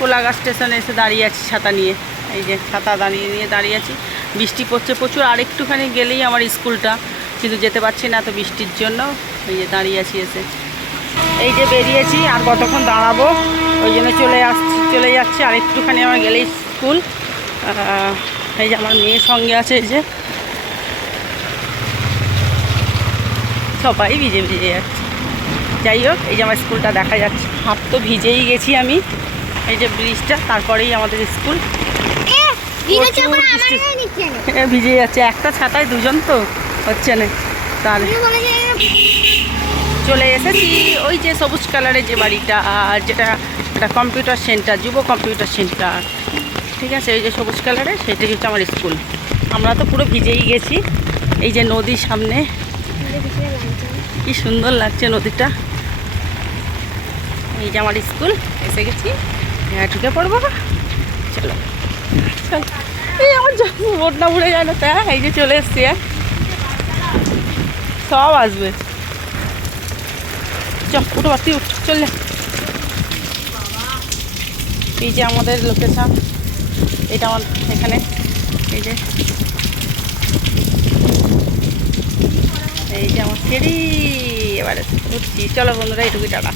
কোলাঘাট স্টেশনে এসে দাঁড়িয়ে আছি ছাতা নিয়ে। এই যে ছাতা নিয়ে দাঁড়িয়ে আছি। বৃষ্টি পড়ছে প্রচুর, আর একটুখানি গেলেই আমার স্কুলটা, কিন্তু যেতে পারছি না তো বৃষ্টির জন্য। এই যে দাঁড়িয়ে আছি এসে, এই যে বেরিয়েছি, আর কতক্ষণ দাঁড়াবো, ওই জন্য চলে যাচ্ছি। আর একটুখানি আমার গেলেই স্কুল। এই যে আমার মেয়ের সঙ্গে আছে, এই যে সবাই ভিজে যাচ্ছে। যাই হোক, এই যে আমার স্কুলটা দেখা যাচ্ছে। হাত তো ভিজেই গেছি আমি। এই যে ব্রিজটা, তারপরেই আমাদের স্কুল। ভিজে যাচ্ছে, একটা ছাতায় দুজন তো হচ্ছে না। তাহলে চলে এসেছি ওই যে সবুজ কালারের যে বাড়িটা, যেটা একটা কম্পিউটার সেন্টার, যুব কম্পিউটার সেন্টার, ঠিক আছে, ওই যে সবুজ কালারের, সেটাই হচ্ছে আমার স্কুল। আমরা তো পুরো ভিজেই গেছি। এই যে নদীর সামনে, কি সুন্দর লাগছে নদীটা। এই যে আমার স্কুল, এসে গেছি। হ্যাঁ, ঢুকে পড়বো। চলো চল, এই আমার বোটটা উড়ে যায় না। তা এই যে চলে এসছি, সব আসবে। চল উঠো, তুই উঠ, চল। এই যে আমাদের লোকেশন, এটা আমার এখানে। এই যে আমার ফেরি, এবারে উঠছি। চলো বন্ধুরা, এইটুকুই টাটা।